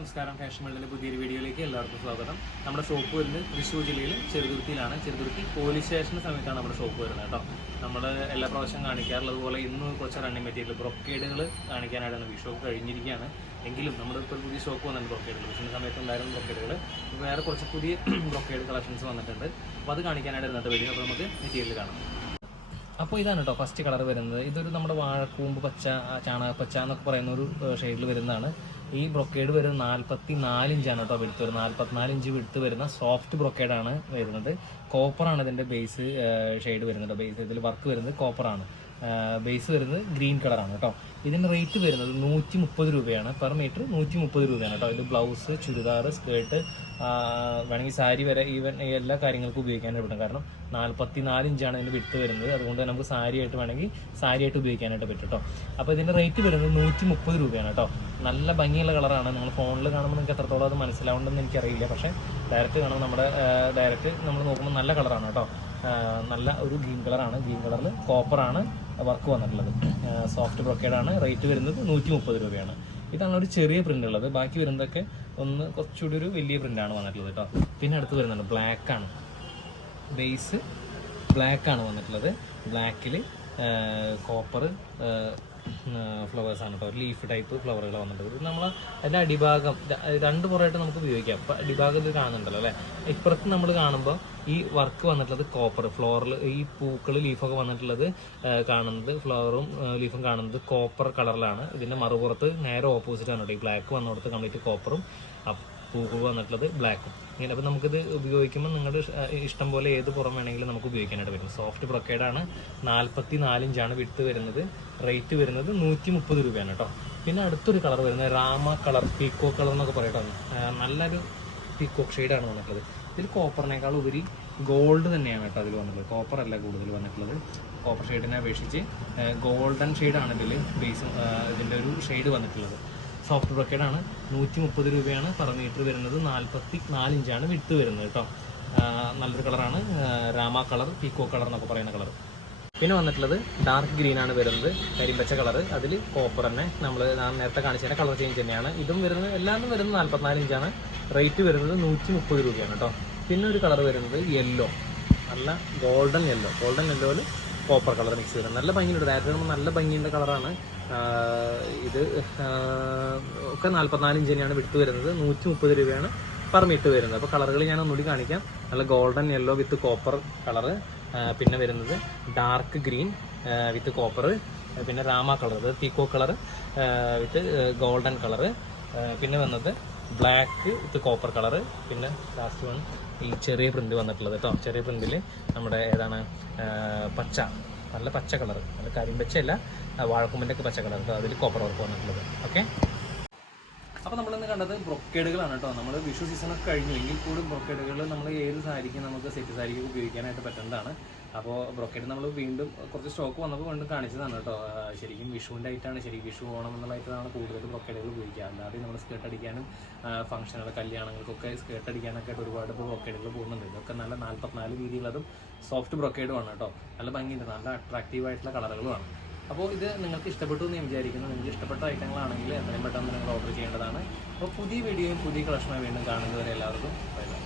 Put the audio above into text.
നമസ്കാരം. ഫാഷൻ വേൾഡിലെ പുതിയൊരു വീഡിയോയിലേക്ക് എല്ലാവർക്കും സ്വാഗതം. നമ്മുടെ ഷോപ്പ് വരുന്നത് തൃശ്ശൂർ ജില്ലയിൽ ചെറുതുരുത്തിയിലാണ്. ചെറുതുരുത്തി പോലീസ് സ്റ്റേഷന് സമയത്താണ് നമ്മുടെ ഷോപ്പ് വരുന്നത് കേട്ടോ. നമ്മൾ എല്ലാ പ്രാവശ്യം കാണിക്കാറുള്ളതുപോലെ ഇന്ന് കുറച്ച് റണ്ണിങ് മെറ്റീരിയൽ ബ്രൊക്കേഡുകൾ കാണിക്കാനായിട്ടാണ് വിഷു കഴിഞ്ഞിരിക്കുകയാണ്. എങ്കിലും നമ്മുടെ ഇപ്പോൾ പുതിയ സ്റ്റോക്ക് വന്നിട്ടുണ്ട് ബ്രൊക്കേഡുകൾ. വിഷുവിൻ്റെ സമയത്ത് ഉണ്ടായിരുന്ന ബ്രൊക്കേഡുകൾ വേറെ കുറച്ച് പുതിയ ബ്രൊക്കേഡ് കളക്ഷൻസ് വന്നിട്ടുണ്ട്. അപ്പോൾ അത് കാണിക്കാനായിട്ട് ഇന്നത്തെ വീഡിയോ. അപ്പോൾ നമുക്ക് മെറ്റീരിയൽ കാണാം. അപ്പോൾ ഇതാണ് കേട്ടോ ഫസ്റ്റ് കളർ വരുന്നത്. ഇതൊരു നമ്മുടെ വാഴക്കൂമ്പ് പച്ച, ചാണകപ്പച്ച എന്നൊക്കെ പറയുന്ന ഒരു ഷെയ്ഡിൽ വരുന്നതാണ്. ഈ ബ്രൊക്കേഡ് വരുന്നത് 44 ഇഞ്ചാണ് കേട്ടോ വിടുത്ത് വരുന്നത്. 44 ഇഞ്ച് വിടുത്ത് വരുന്ന സോഫ്റ്റ് ബ്രൊക്കേഡാണ് വരുന്നത്. കോപ്പറാണ് ഇതിൻ്റെ ബേസ് ഷെയ്ഡ് വരുന്നത്. ബേസ് ഇതിൽ വർക്ക് വരുന്നത് കോപ്പറാണ്. ബേസ് വരുന്നത് ഗ്രീൻ കളറാണ് കേട്ടോ. ഇതിൻ്റെ റേറ്റ് വരുന്നത് 130 രൂപയാണ്. പെർ മീറ്റർ 130 രൂപയാണ് കേട്ടോ. ഇത് ബ്ലൗസ്, ചുരിദാർ, സ്കേർട്ട്, വേണമെങ്കിൽ സാരി വരെ ഈവൻ എല്ലാ കാര്യങ്ങൾക്കും ഉപയോഗിക്കാനായിട്ട് പറ്റും. കാരണം 44 ഇഞ്ചാണ് ഇതിൻ്റെ വിടുത്ത് വരുന്നത്. അതുകൊണ്ട് നമുക്ക് സാരിയായിട്ട് വേണമെങ്കിൽ സാരിയായിട്ട് ഉപയോഗിക്കാനായിട്ട് പറ്റും കേട്ടോ. അപ്പോൾ ഇതിൻ്റെ റേറ്റ് വരുന്നത് 130 രൂപയാണ് കേട്ടോ. നല്ല ഭംഗിയുള്ള കളറാണ്. നിങ്ങൾ ഫോണിൽ കാണുമ്പോൾ നിങ്ങൾക്ക് എത്രത്തോളം അത് മനസ്സിലാവുണ്ടെന്ന് എനിക്കറിയില്ല. പക്ഷേ ഡയറക്റ്റ് കാണുമ്പോൾ ഡയറക്റ്റ് നമ്മൾ നോക്കുമ്പോൾ നല്ല കളറാണ് കേട്ടോ. നല്ല ഒരു ഗ്രീൻ കളറാണ്. ഗ്രീൻ കളറിൽ കോപ്പറാണ് വർക്ക് വന്നിട്ടുള്ളത്. സോഫ്റ്റ് ബ്രൊക്കേഡാണ്. റേറ്റ് വരുന്നത് 130 രൂപയാണ്. ഇതാണ് ഒരു ചെറിയ പ്രിൻ്റ് ഉള്ളത്. ബാക്കി വരുന്നതൊക്കെ ഒന്ന് കുറച്ചുകൂടി ഒരു വലിയ പ്രിൻ്റാണ് വന്നിട്ടുള്ളത് കേട്ടോ. പിന്നെ അടുത്ത് വരുന്നുണ്ട് ബ്ലാക്കാണ്. ബേസ് ബ്ലാക്കാണ് വന്നിട്ടുള്ളത്. ബ്ലാക്കിൽ കോപ്പർ ഫ്ലവേഴ്സാണ് കേട്ടോ. ലീഫ് ടൈപ്പ് ഫ്ലവറുകൾ വന്നിട്ടുണ്ട്. ഇത് നമ്മൾ അതിൻ്റെ അടിഭാഗം രണ്ട് പുറമായിട്ട് നമുക്ക് ഉപയോഗിക്കാം. ഇപ്പം അടിഭാഗം ഇത് കാണുന്നുണ്ടല്ലോ അല്ലേ. ഇപ്പുറത്ത് നമ്മൾ കാണുമ്പോൾ ഈ വർക്ക് വന്നിട്ടുള്ളത് കോപ്പർ ഫ്ലോറിൽ ഈ പൂക്കൾ ലീഫൊക്കെ വന്നിട്ടുള്ളത് കാണുന്നത് ഫ്ലവറും ലീഫും കാണുന്നത് കോപ്പർ കളറിലാണ്. ഇതിൻ്റെ മറുപുറത്ത് നേരെ ഓപ്പോസിറ്റാണ് കേട്ടോ. ഈ ബ്ലാക്ക് വന്നിടത്ത് കംപ്ലീറ്റ് കോപ്പറും പൂക്കൾ വന്നിട്ടുള്ളത് ബ്ലാക്കും. ഇങ്ങനെ അപ്പോൾ നമുക്കിത് ഉപയോഗിക്കുമ്പോൾ നിങ്ങളുടെ ഇഷ്ടം പോലെ ഏത് പുറം വേണമെങ്കിലും നമുക്ക് ഉപയോഗിക്കാനായിട്ട് വരും. സോഫ്റ്റ് ബ്രൊക്കേഡാണ്. 44 ഇഞ്ചാണ് വിടുത്ത് വരുന്നത്. റേറ്റ് വരുന്നത് 130 രൂപയാണ് കേട്ടോ. പിന്നെ അടുത്തൊരു കളർ വരുന്നത് രാമ കളർ, പീക്കോക്ക് കളർ എന്നൊക്കെ പറയട്ടോ. നല്ലൊരു പീക്കോക്ക് ഷെയ്ഡാണ് വന്നിട്ടുള്ളത്. ഇതിൽ കോപ്പറിനേക്കാൾ ഉപരി ഗോൾഡ് തന്നെയാണ് കേട്ടോ അതിൽ വന്നിട്ടുള്ളത്. കോപ്പർ അല്ല കൂടുതൽ വന്നിട്ടുള്ളത്. കോപ്പർ ഷെയ്ഡിനെ അപേക്ഷിച്ച് ഗോൾഡൻ ഷെയ്ഡാണ് ഇതിൽ ബേസ് ഇതിൻ്റെ ഒരു ഷെയ്ഡ് വന്നിട്ടുള്ളത്. സോഫ്റ്റ് ബ്രൊക്കേഡാണ്. 130 രൂപയാണ്. പെർ മീറ്റർ വരുന്നത് 44 ഇഞ്ചാണ് വിടുത്ത് വരുന്നത് കേട്ടോ. നല്ലൊരു കളറാണ്. രാമ കളർ, പീക്കോ കളർ എന്നൊക്കെ പറയുന്ന കളർ. പിന്നെ വന്നിട്ടുള്ളത് ഡാർക്ക് ഗ്രീൻ ആണ് വരുന്നത്. കരിമ്പച്ച കളർ. അതിൽ കോപ്പർ തന്നെ നമ്മൾ നേരത്തെ കാണിച്ചതിൻ്റെ കളർ ചേഞ്ച് തന്നെയാണ്. ഇതും വരുന്നത് എല്ലാം വരുന്നത് 44 ഇഞ്ചാണ്. റേറ്റ് വരുന്നത് 130 രൂപയാണ് കേട്ടോ. പിന്നെ ഒരു കളർ വരുന്നത് യെല്ലോ, നല്ല ഗോൾഡൻ യെല്ലോ. ഗോൾഡൻ യെല്ലോയിൽ കോപ്പർ കളർ മിക്സ് ചെയ്യുന്നത് നല്ല ഭംഗിയുണ്ട്. നേരത്തെ നമ്മൾ നല്ല ഭംഗിയുടെ കളറാണ്. ഇത് ഒക്കെ 44 ഇഞ്ച് തന്നെയാണ് വിടുത്ത് വരുന്നത്. 130 രൂപയാണ് പെർ മീറ്റർ വരുന്നത്. അപ്പോൾ കളറുകൾ ഞാൻ ഒന്നുകൂടി കാണിക്കാം. നല്ല ഗോൾഡൻ യെല്ലോ വിത്ത് കോപ്പർ കളറ്. പിന്നെ വരുന്നത് ഡാർക്ക് ഗ്രീൻ വിത്ത് കോപ്പർ. പിന്നെ രാമ കളർ, അത് പീക്കോ കളർ വിത്ത് ഗോൾഡൻ കളറ്. പിന്നെ വന്നത് ബ്ലാക്ക് വിത്ത് കോപ്പർ കളറ്. പിന്നെ ലാസ്റ്റ് വൺ ഈ ചെറിയ പ്രിന്റ് വന്നിട്ടുള്ളത് കേട്ടോ. ചെറിയ പ്രിന്റിൽ നമ്മുടെ ഏതാണ് പച്ച, നല്ല പച്ച കളർ, നല്ല കരിമ്പച്ചല്ല, വാഴക്കൊമ്പിൻ്റെ ഒക്കെ പച്ച കളർ കേട്ടോ. അതിൽ കോപ്പർ വർക്ക് വന്നിട്ടുള്ളത്. ഓക്കെ. അപ്പോൾ നമ്മളിന്ന് കണ്ടത് ബ്രൊക്കേഡുകളാണ് കേട്ടോ. നമ്മൾ വിഷു സീസണൊക്കെ കഴിഞ്ഞു. എങ്കിൽ കൂടി ബ്രൊക്കേഡുകൾ നമ്മൾ ഏത് സാരിക്കും നമുക്ക് സെറ്റ് സാരിക്ക് ഉപയോഗിക്കാനായിട്ട് പറ്റുന്നതാണ്. അപ്പോൾ ബ്രൊക്കേഡ് നമ്മൾ വീണ്ടും കുറച്ച് സ്റ്റോക്ക് വന്നപ്പോൾ വീണ്ടും കാണിച്ചതാണ് കേട്ടോ. ശരിക്കും വിഷുവിൻ്റെ ആയിട്ടാണ്, ശരിക്കും വിഷു ഓണം എന്നുള്ളതായിട്ടാണ് കൂടുതൽ ബ്രൊക്കേഡുകൾ ഉപയോഗിക്കുക. അല്ലാതെ നമ്മൾ സ്കേർട്ട് അടിക്കാനും ഫംഗ്ഷനുകൾ, കല്യാണങ്ങൾക്കൊക്കെ സ്കേർട്ട് അടിക്കാനൊക്കെ ആയിട്ട് ഒരുപാട് ഇപ്പോൾ ബ്രൊക്കേഡുകൾ പോകുന്നുണ്ട്. ഇതൊക്കെ നല്ല 44 വീതിയുള്ളതും സോഫ്റ്റ് ബ്രൊക്കേഡുമാണ് കേട്ടോ. നല്ല ഭംഗിയുണ്ട്, നല്ല അട്രാക്റ്റീവായിട്ടുള്ള കളറുകളുമാണ്. അപ്പോൾ ഇത് നിങ്ങൾക്ക് ഇഷ്ടപ്പെട്ടു എന്ന് ഞാൻ വിചാരിക്കുന്നു. നിങ്ങൾക്ക് ഇഷ്ടപ്പെട്ട ഐറ്റങ്ങളാണെങ്കിൽ എത്രയും പെട്ടെന്ന് നിങ്ങൾ ഓർഡർ ചെയ്യേണ്ടതാണ്. അപ്പോൾ പുതിയ വീഡിയോയും പുതിയ കളക്ഷനും വീണ്ടും കാണുന്നതുവരെ എല്ലാവർക്കും ബൈ ബൈ.